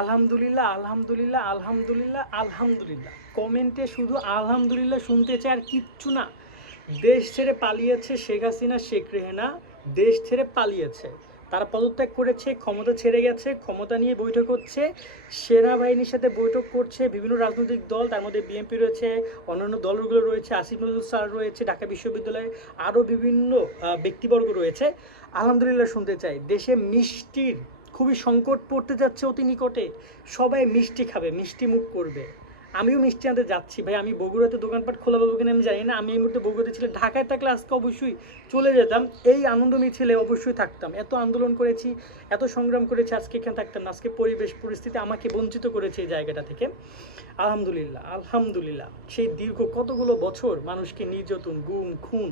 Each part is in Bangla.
আলহামদুলিল্লাহ আলহামদুলিল্লাহ আলহামদুলিল্লাহ আলহামদুলিল্লাহ। কমেন্টে শুধু আলহামদুলিল্লাহ শুনতে চায় আর কিচ্ছু না। দেশ ছেড়ে পালিয়েছে শেখ হাসিনা, শেখ রেহেনা। দেশ ছেড়ে পালিয়েছে। তারা পদত্যাগ করেছে, ক্ষমতা ছেড়ে গেছে, ক্ষমতা নিয়ে বৈঠক হচ্ছে। সেনাবাহিনীর সাথে বৈঠক করছে বিভিন্ন রাজনৈতিক দল। তার মধ্যে বিএনপি রয়েছে, অন্যান্য দলগুলো রয়েছে, আসিফ নজরুল স্যার রয়েছে, ঢাকা বিশ্ববিদ্যালয়ে আরও বিভিন্ন ব্যক্তিবর্গ রয়েছে। আলহামদুলিল্লাহ শুনতে চাই। দেশে মিষ্টির খুবই সংকট পড়তে যাচ্ছে অতি নিকটে। সবাই মিষ্টি খাবে, মিষ্টি মুখ করবে। আমিও মিষ্টি আনতে যাচ্ছি। ভাই, আমি বগুড়াতে দোকানপাট খোলা পাবো কিনা আমি জানি না। আমি এই মুহূর্তে বগুড়াতে ছিলাম। ঢাকায় থাকলে আজকে অবশ্যই চলে যেতাম। এই আনন্দ মিছিলে অবশ্যই থাকতাম। এত আন্দোলন করেছি, এত সংগ্রাম করেছি, আজকে এখানে থাকতাম আজকে পরিবেশ, পরিস্থিতি আমাকে বঞ্চিত করেছে এই জায়গাটা থেকে। আলহামদুলিল্লাহ আলহামদুলিল্লাহ। সেই দীর্ঘ কতগুলো বছর মানুষকে নির্যাতন, গুম, খুন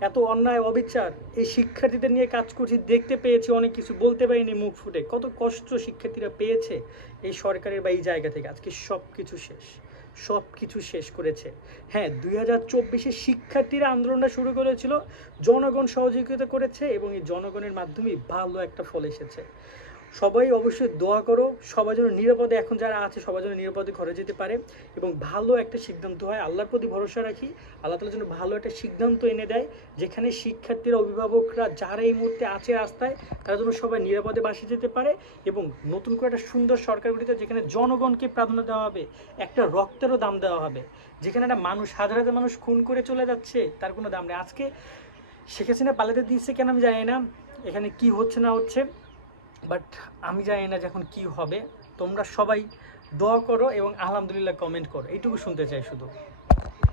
এত অন্যায়, অবিচার, এই শিক্ষার্থীদের নিয়ে কাজ করছি, দেখতে পেয়েছি, অনেক কিছু বলতে পারিনি মুখ ফুটে। কত কষ্ট শিক্ষার্থীরা পেয়েছে এই সরকারের বা এই জায়গা থেকে। আজকে সব কিছু শেষ সব কিছু শেষ করেছে। হ্যাঁ দুই হাজার চব্বিশে শিক্ষার্থীরা আন্দোলনটা শুরু করেছিল, জনগণ সহযোগিতা করেছে এবং এই জনগণের মাধ্যমেই ভালো একটা ফল এসেছে। সবাই অবশ্যই দোয়া করো সবাই যেন নিরাপদে, এখন যারা আছে সবাই যেন নিরাপদে ঘরে যেতে পারে এবং ভালো একটা সিদ্ধান্ত হয়। আল্লাহর প্রতি ভরসা রাখি, আল্লাহ তালা যেন ভালো একটা সিদ্ধান্ত এনে দেয়, যেখানে শিক্ষার্থীরা, অভিভাবকরা যারা এই মুহূর্তে আছে রাস্তায়, তারা যেন সবাই নিরাপদে বাসে যেতে পারে এবং নতুন করে একটা সুন্দর সরকার গঠিত যেখানে জনগণকে প্রাধান্য দেওয়া হবে, একটা রক্তেরও দাম দেওয়া হবে, যেখানে একটা মানুষ, হাজার হাজার মানুষ খুন করে চলে যাচ্ছে, তার কোনো দাম নেই। আজকে শেখ হাসিনা পালাতে দিয়েছে কেন আমি জানি না, এখানে কি হচ্ছে না হচ্ছে বাট আমি জানি না যখন কি হবে। তোমরা সবাই দোয়া করো এবং আলহামদুলিল্লাহ কমেন্ট করো। এইটুকু শুনতে চাই শুধু।